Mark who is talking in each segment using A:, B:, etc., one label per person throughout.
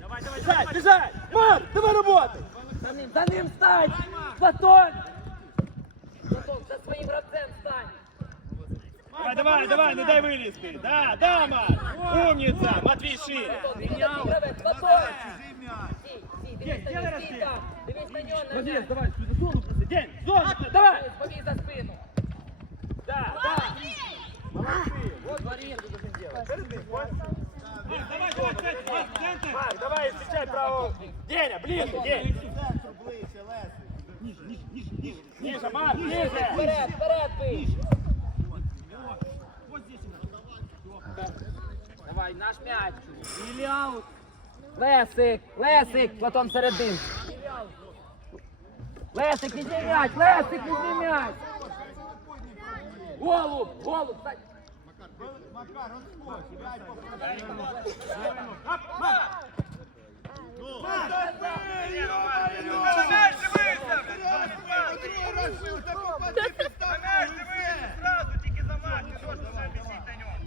A: Давай, давай, бежать, бежать! Марк, давай работай!
B: За ним, за ним стань! Платон! Платон, за своїм гравцем стань!
A: Давай, давай, давай, не дай вилізти. Да, да, Марк. Умница, Матвій шире.
B: Платон, він такий гравець! Платон! Стій, стій, дивись на нього, стій там! Дивись на нього, на
A: Молодец,
B: нього!
A: давай, сюда, зону просто, день, зону, давай!
B: Повій за спину!
A: Да, да. Молодцы, Вот Марин, ты должен делать. Давай, давай, центр, Марк, давай, встречай право. Деня, ближе, День. Ниже, Марк, ниже.
B: Вперед, вперед, бий! Давай, наш м'яч!
A: Или аут.
B: Лесик, Лесик, Платон середин. Лесик, візьми м'яч, Лесик, візьми м'яч. Голуб, голуб, стань.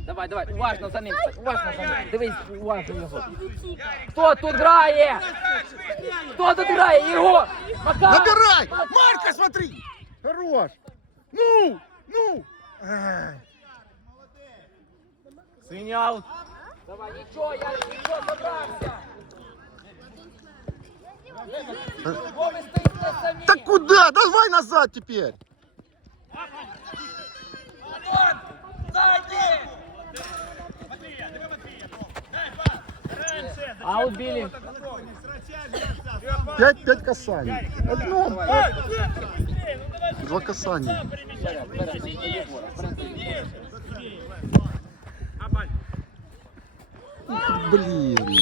B: Давай, давай, уважно за ним, уважно за ним. Дивись, уважно його. Хто тут грає? Хто тут грає? Його! Макар!
C: Набирай!
B: Макар!
C: Марка, смотри! Хорош! Ну! Ну! Ай.
A: Синий аут.
B: Давай, нічого, я нічого забрався. Чого ви стоїте самі?
C: Да куда? Давай назад теперь!
B: Аут били.
C: Пять, пять касаний. Одно. Два касания. Блин.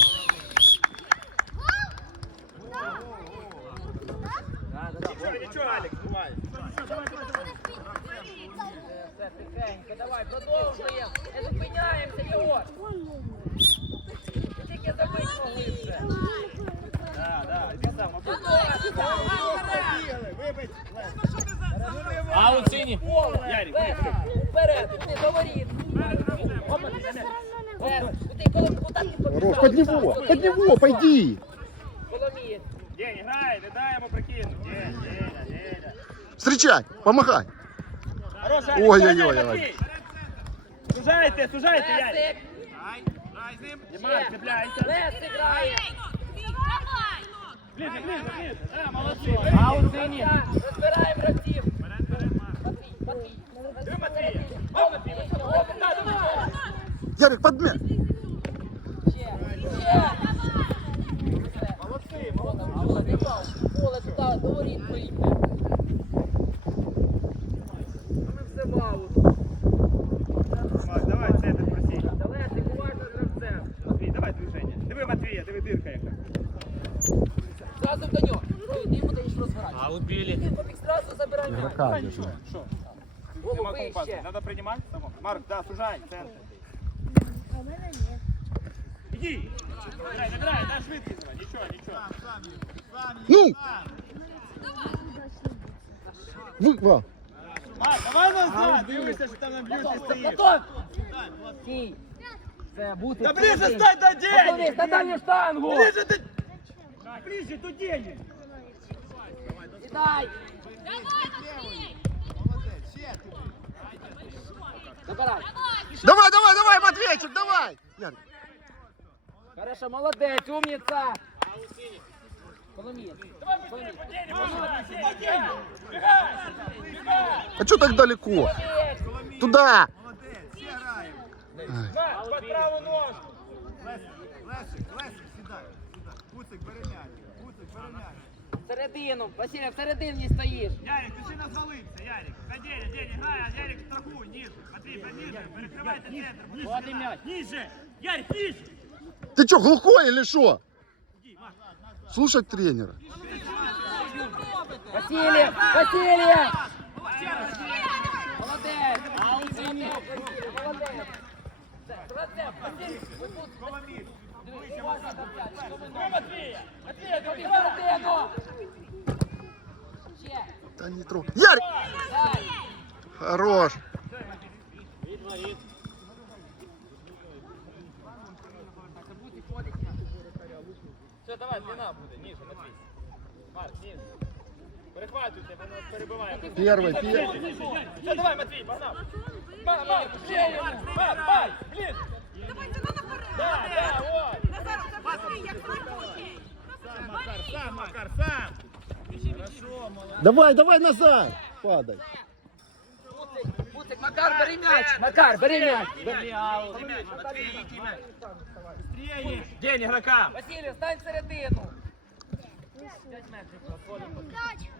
C: него, пойди.
B: Коломієць.
A: День, играй, не дай ему прокинуть. День, Деня, Деня.
C: Встречай, помогай.
A: Хороший,
C: Ой-ой-ой,
A: Алекс,
C: ой.
A: Матвей. Сужайте, сужайте, Ярик.
B: Лесик.
A: Диман,
B: Ще.
A: цепляйся.
B: Лесик грає.
A: Ближе, ближе, ближе. Да, молодцы.
B: Аут синій. Розбираємо гравців. Матвій, Матвій.
A: Ты, Матвей.
C: Ярик, подмя.
B: Ще, ще.
A: Молодцы, молодцы.
B: Поле, не бав. Поле туди, до воріт поїхав. Ми все в аут.
A: Макс, давай центр просить.
B: Лесик, уважно з гравцем.
A: Матвій, давай движення. Диви Матвія, диви дирка яка.
B: Зразу до нього. Ти йому даєш розгорати.
A: А убили.
B: Ти побіг зразу забирай м'яч.
C: Игрока держи.
A: Что?
B: Голову
A: Нема кому пасти.
B: вище.
A: Надо принимать само. Марк, да, сужай, центр. Иди. Набирай, набирай, да, швидкість давай. Нічого, нічого.
C: Ну! Вы, Ва.
A: Марк, давай назад. Дивися, що там на б'юті стоїть.
B: Готов! Стій. Це бути.
A: Та ближче
B: всередині.
A: стань до денег.
B: Готовись, на дальню штангу.
A: Ближе ти. Ближе до денег.
B: Сідай. Забирай.
C: Давай, давай, давай, Матвейчик, давай! Ярик.
B: Хорошо, молодець, умниця. Коломієць. Коломієць.
C: А что так далеко?
B: Коломієць.
C: Туда!
A: Марк, под праву ножку.
B: Всередину. Василя, всередині стоїш.
A: Ярик, пиши на звалився, Ярик. На Деня, Деня, грай, а Ярик страхуй, ниже. Матвій, пониже, перекривайте центр. Ниже,
B: Вот і м'яч.
A: Ниже. Ярик, ниже!
C: Ты что, глухой или что? Слушать тренера.
B: Василий! Василий! Молодець! Молодець! Молодець! Молодець! Василій, ось тут. Дивись, уважно там п'ять. Що ви
A: Ну, Матвея! Матвея,
B: Тобі
A: добивай!
B: середину! Ще!
C: Да не трогай. Ярик!
B: Дай!
C: Хорош.
A: Все, давай, длина буде, ніже, Матвій. Марк, ніже. Перехватуйте, воно перебиває.
C: Первый, первый.
A: Все, давай, Матвій, погнав. Марк, Марк, ще йому. Марк, Марк, блін. Да, да, вот. Макар, сам, Макар, сам.
C: Давай, давай назад. Падай.
B: Буцик, Буцик, Макар, бери м'яч! Макар, бери м'яч!
A: День игрока.
B: Василій, стань середину!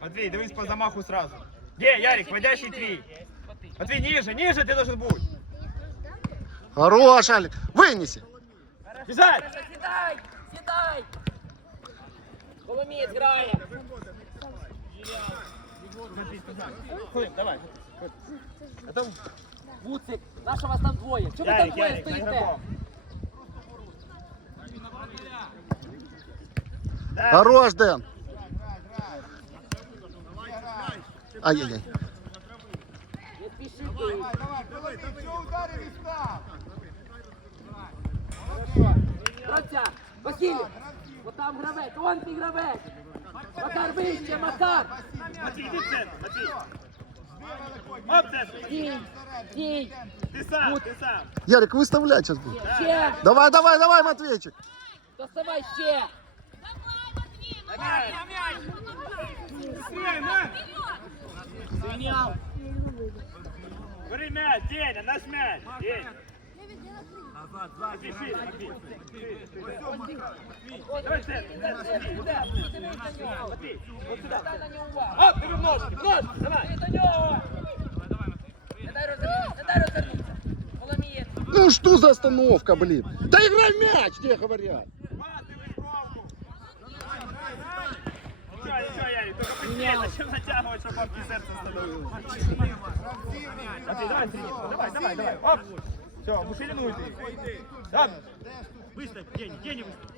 A: Матвей, дивись по замаху сразу. Где, Ярик, вводящий твій. Матвей, ниже, ниже ты должен быть.
C: Хорош, Алик. Вынеси.
A: Бежать!
B: Сідай! Сідай! Коломієць грає!
A: Клим, давай.
B: Буцик, наша вас там двоє. Чому ви там
A: Ярик,
B: двоє
A: Ярик, на
B: стоїте?
A: игроком.
C: Хорош, Дэн. Ай-яй-яй.
B: Не спіши ти. Братця, Василій, от там гравець, он ти гравець. Макар вище, Макар.
A: Матвей, иди в центр, Матвей. Оп, центр.
B: Стій, стій.
A: Ты сам, ты сам.
C: Ярик, выставляй сейчас будет.
B: Ще,
C: Давай, давай, давай, Матвейчик.
B: доставай ще. Звільняв.
A: Бери мяч, Деня, наш мяч. Деня. Матвей, шире, Матвей. Давай центр, центр.
B: Сюди, ти дивись на нього.
A: Матвей, вот сюда.
B: Дай на нього увагу.
A: Оп, ты в ножки, в ножки, давай.
B: Ти до нього. Не дай розвернутися, не дай розвернутися. Коломієць.
C: Ну что за остановка, блин? Да играй мяч, тебе говорят.
A: Зачем натягивать, чтобы бабки сердце остановилось. Матвей, давай, давай, давай, давай. Оп. Все, в ширину иди. Оп. Выставь, Деня, Деня выставь.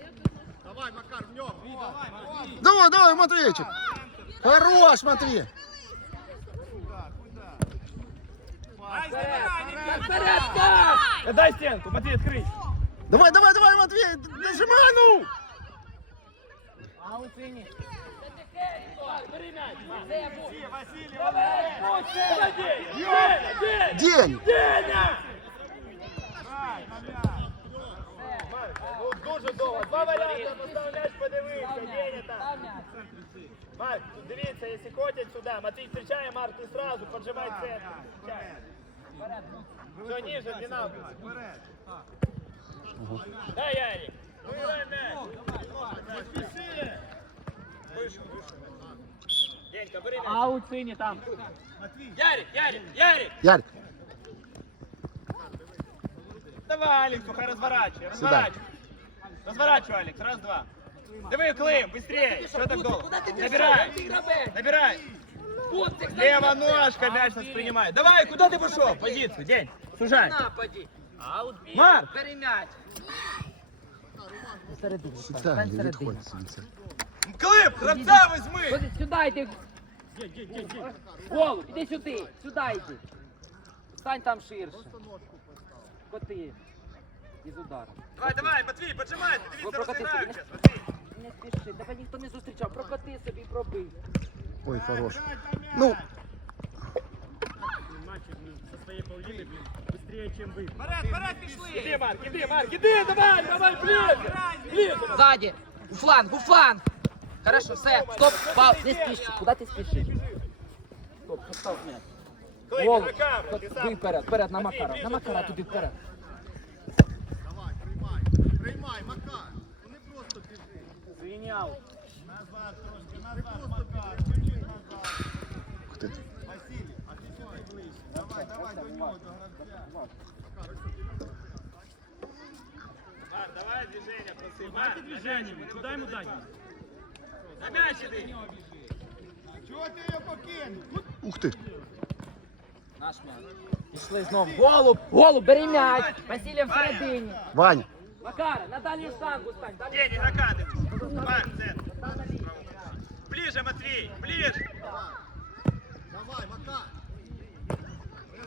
C: Давай, давай, Матвейчик. Хорош, Матвей.
A: Дай стенку, Матвей, открыть.
C: Давай, давай, давай, Матвей. Нажимай, ну.
B: А у сині. Бери м'яч. Це був.
A: Василий,
B: Давай,
A: Давай, Деня, Деня, Деня.
C: День.
A: Деня! Ну, дуже довго. Два варіанти, постав м'яч, подивився, Деня там.
B: Став м'яч.
A: Марк, тут дивіться, якщо котять сюди, Матвій зустрічає, Марк, ти сразу поджимай центр. Зустрічає. Все, ниже, длина. Дай, Ярик. Ну, давай мяч. Не спеши. Выше, выше. Денька, бери мяч.
B: А у сині там.
A: Ярик, Ярик, Ярик.
C: Ярик.
A: Давай, Алекс, хай разворачивай,
C: Сюда.
A: разворачивай. Разворачивай, Алекс, раз, два. Давай, Клим, быстрее, что так долго?
B: Куди ти пішов?
A: Набирай,
B: Ти грабець.
A: набирай.
B: Буцик,
A: Лево ножка мяч нас принимает. Давай, куда ты пошел? Позицию, день. Сужай.
B: Нападі.
A: Марк.
B: Бери м'яч. Середину.
A: Гравца возьми.
B: Ходи сюди йди. Голуб, іди сюди. Сюди йди. Стань там ширше. Коти. Із ударом.
A: Давай, давай, Матвей, поджимай, ты
B: Ви
A: дивись,
B: прокати
A: розіграють Матвій.
B: Не спіши, тебе ніхто не зустрічав. Прокати собі, пробий.
C: Ой, хорош. Ну,
A: Иди, Марк, иди, Марк, иди, давай, давай, ближе. Ближе.
B: Ззаді. У фланг, у фланг. Хорошо, все. Стоп, пау, не спіши. Куди ти спішиш? Стоп, постав м'яч.
A: Клим,
B: Голуб.
A: игрокам,
B: Кот-
A: ты
B: Ви
A: сам.
B: вперед, вперед на Макара. На Макара туди вперед.
C: ух ти.
A: движення, просив.
D: Дайте движениями. Куда ему дать?
A: На м'яч іди.
C: Ух ти.
B: Наш м'яч. Пішли знову. Голуб, голуб, бери м'яч. Василія всередині.
C: Вань,
B: Макар, на дальню штангу стань. дальню
A: День, игрока ты. Марк, центр. Ближе, Матвей, ближе.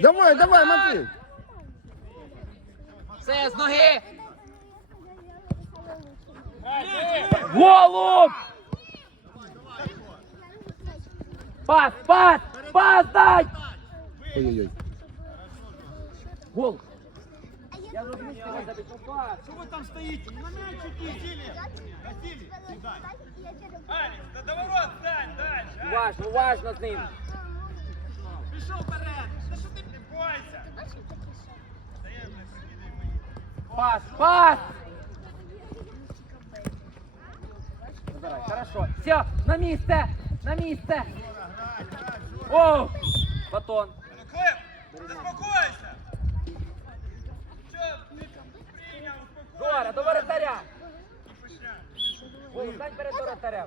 C: Давай, давай, Матвей.
B: Все, з ноги. Голуб! Пас, пас, пас дай!
C: Ой-ой-ой.
B: Гол. Я розумію, що ви забити, пас.
D: Что вы там стоите? На мячике!
A: Алекс, да до ворот стань дальше. Алекс,
B: Уважно, уважно з ним.
D: Пришел вперед!
B: Пас, пас! Забирай, хорошо. Все, на місце, на місце. О, батон.
A: Заспокойся.
B: Жора, до воротаря. Голуб, стань перед воротарем.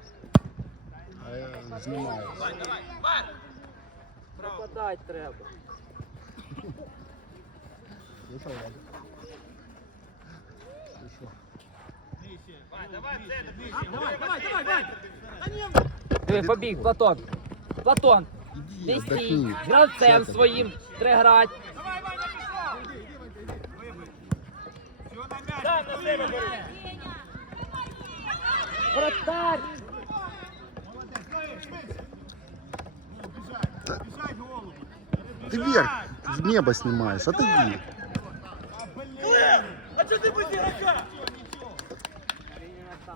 C: А я знімаю.
A: Давай, давай, Марк.
B: Нападать треба.
A: Давай, давай, центр, ближче.
D: Давай, давай, давай, давай! Да не,
B: Диви, побіг, Платон. Платон. Ти стій.
C: Отдохни.
B: З гравцем своїм треба грати.
D: Давай, Ваня, пішла!
A: Сам на себе бери.
B: Вратарь.
C: Ты вверх с неба снимаешь, отойди.
A: Клим, а чого ти без ігрока?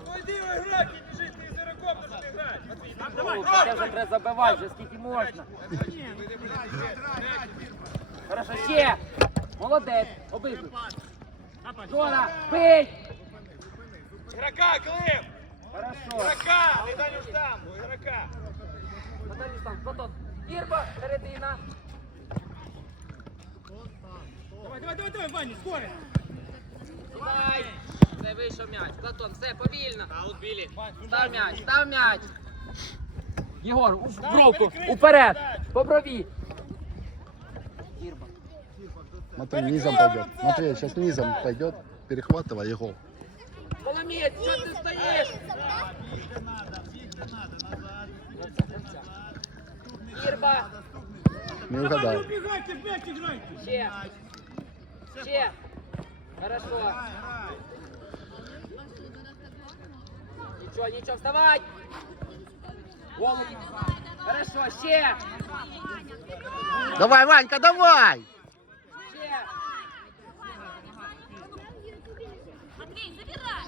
A: Ну йди грати, біжи, ти з ігроком должен грати. Матвій, там давай,
B: Голуб, це вже треба забивати, вже скільки можна. Хорошо, ще. Молодець. Обидві. Жора, бий.
A: Ігрока, Клим!
B: Хорошо.
A: Ігрока, не далі штангу, ігрока.
B: Наталі там, Платон. Ірба, середина.
D: Давай, давай, давай, давай, Ваня, скорость!
B: Дай. Це вийшов м'яч. Платон, все, повільно. Став м'яч, став м'яч. Єгор, у- в бровку, уперед, по брові. Ірба.
C: Матвей низом пойдет. Матвей сейчас низом пойдет. Перехватывай его.
B: Коломієць, що ти стоїш? Ірба,
C: Не угадал.
D: Убегайте, в мяч играйте!
B: ще. Ще. Хорошо. Нічого, нічого, вставай. Голову. Хорошо, ще.
C: Давай, Ванька, давай!
B: Ще.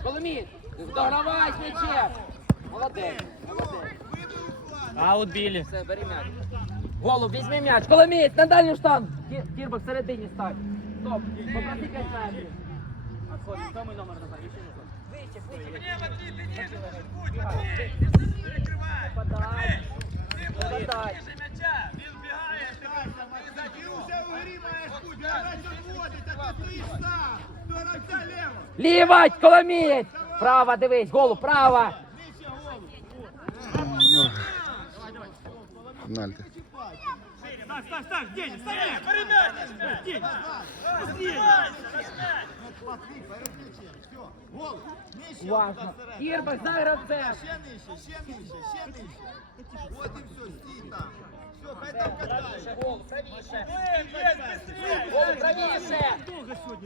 B: Коломієць, догравай з м'ячем. Молодець, молодець.
D: Аут били.
B: Все, бери м'яч. Голуб, візьми м'яч. Коломієць, на дальню штангу. Кі- Кірба всередині стань. Стоп. Попроси 5 метрів.
D: Отходи, самый номер назад, еще не знаю.
B: Вище, вище.
A: Ні, Матвій, ти ніже должен бути, Матвій.
B: Бігай.
A: Перекривай.
B: Подай.
A: Ти будеш
B: Подай.
A: ніже м'яча. Він вбігає, ти ти заб'ю.
B: Лівать, Коломієць. Права, дивись, голуб, права.
C: Пенальти.
D: Стань, стань, стань, Деня, стань! Перемягнись!
A: Деня! Смотри,
D: переключи,
B: все, гол, нижче Важно. Ірба, знай рецепт.
A: Ще нижче, ще
B: нижче, ще
D: нижче. Вот и все, стій там. Все,
B: хай там катає. Гол, правіше.
D: Гол, правіше.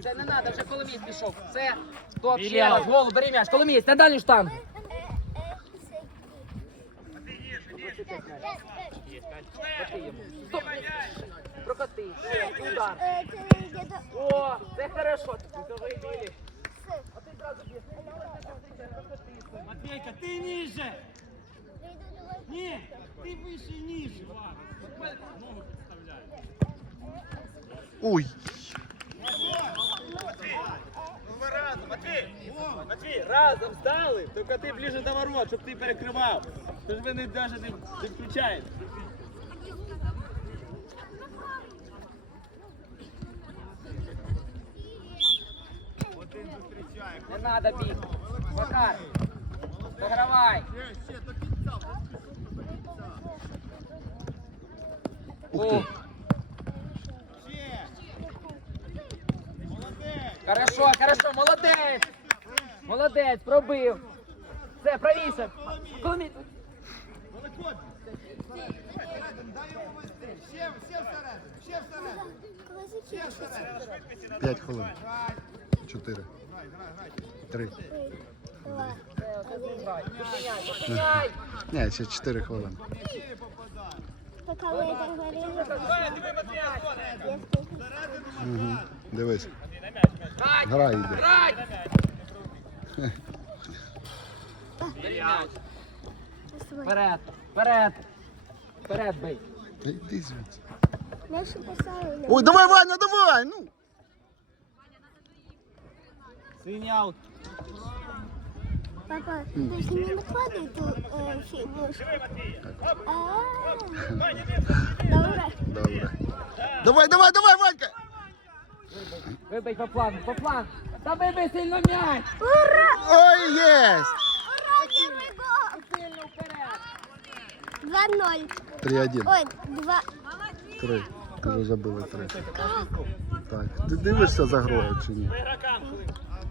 B: Це не надо, вже Коломієць пішов. Це до Білєва. Гол, бери м'яч. Коломієць, на дальню штангу. Прокати йому. Стоп. Прокати. Ще, і удар. О, це хорошо. Ти били. А ти
D: Матвейка, ты ниже! Нет, ты выше и ниже. Ногу подставляй.
C: Ой.
A: Ви разом, Матвій! Матвій, разом стали, тільки ти ближче до ворот, щоб ти перекривав. Тож ви не, навіть не, включаєте.
B: Не надо бить. Макар. Загравай.
C: Ух ти.
B: Хорошо, хорошо, молодець. Молодець, пробив. Все, правіше. Коломій.
C: П'ять хвилин. Чотири. Три.
B: Зупиняй, зупиняй.
C: Ні, ще чотири хвилини.
E: Пока вы это говорили,
C: Угу. Дивись.
B: Грать,
C: Гра йде.
B: грать. Бери м'яч. Вперед, вперед. Вперед бий.
C: Та Йди звідси. Ой, давай, Ваня, давай! Ну!
D: Синий аут.
E: Папа, ты же не накладывай эту э, фигушку. Добре.
C: Добре. Давай, давай, давай, Ванька!
B: Вибий по плану, по плану. Та вибий сильно м'яч.
E: Ура!
C: Ой, єсть!
E: Ура, первый гол!
B: Сильно вперед.
E: 2-0.
C: Три один.
E: Ой, 2.
C: Три. Вже забили три. Так. Ти дивишся за грою чи ні?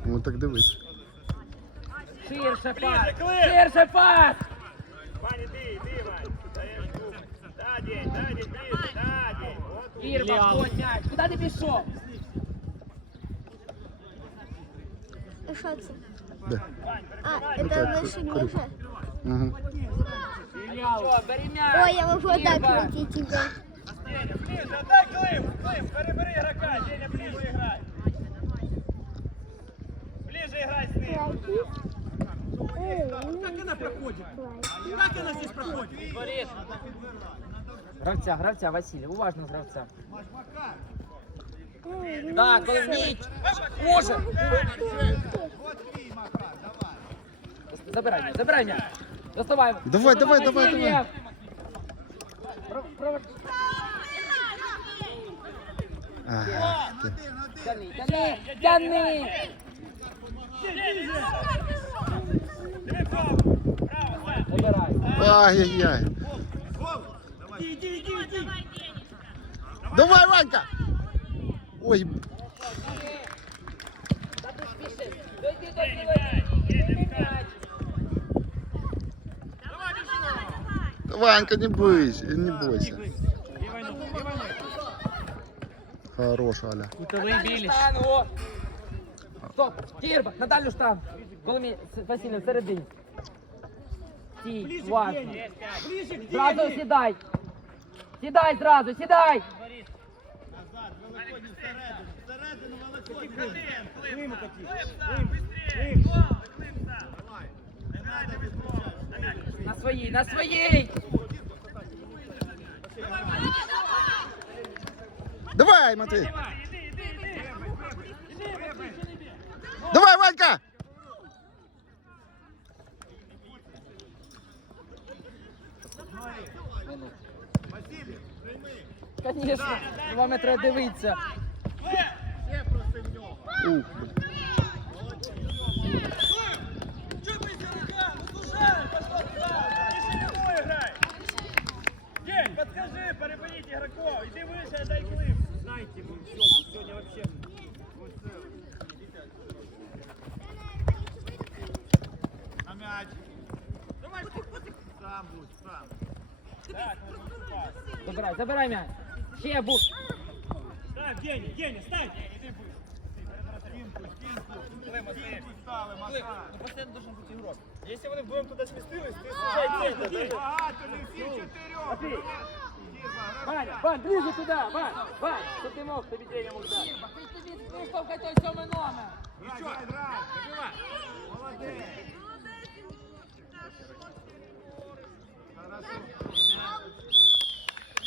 C: Ну так дивись.
B: Ширше пас. Ширше пас.
A: Ваня, іди, іди, Вань. Даєш руку. Да, день, да, день, ближче, да, день. От
B: Ірма, входь м'яч. Куди ти пішов?
E: Що це?
C: Де?
E: А,
C: Ну
E: это
C: так,
E: выше
C: круг.
E: ниже?
C: Угу.
B: Що, бери м'яч.
E: Ой, я могу вот так
B: Ірма.
E: крутить тебя.
A: Деня, ближче, отдай Клим, Клим, перебери игрока, Деня, ближе играй. Ближе играй с ним.
D: Как она проходит? Как она здесь проходит?
B: Борис. Гравця, гравця, Василій, уважно з гравця. Так, Коломіч. Може. Забирай, м'яч, забирай м'яч. Доставай.
C: Давай, давай, давай, давай. Ага, ти.
B: Тяни, тяни, тяни.
C: Ай-яй-яй. Давай, Ванька! Ой, Ванька, не бойся, не бойся.
D: Левой ногой, левой ногой.
C: Хорош, Аля.
D: Кутовый били.
B: Штангу. Стоп, Кірба, на дальню штангу. Коломі, С- Василій, всередині. Стій,
D: Ближе к
B: уважно.
D: Дене. Ближе к
B: Зразу
D: Дене.
B: сідай. Сідай зразу, сідай.
D: Климу кати.
B: На своїй, на своїй.
C: Давай, Матвей! Давай, Ванька!
B: Звісно, вам треба дивитися.
C: Ух,
A: День, переберіть игроков. Иди выше, дай Клим.
D: Знаете, вы все, сегодня вообще.
A: На мяч. Давай, сам будь, сам. Так, ну, пас.
B: Забирай, забирай м'яч. Ще був.
D: Так, Деня, Деня, стань.
A: Клим, остаєш. Клим, ну постійно должен бути ігрок. Якщо вони вдвоєм туди смістились, ти слухай центр. Багато, не всі чотирьох.
B: Ваня, Вань, ближе туда, Вань, Вань, чтоб ты мог, тобі тренер мог дати. Виштовхай той сьомий номер.
A: Еще, Молодец. Хорошо.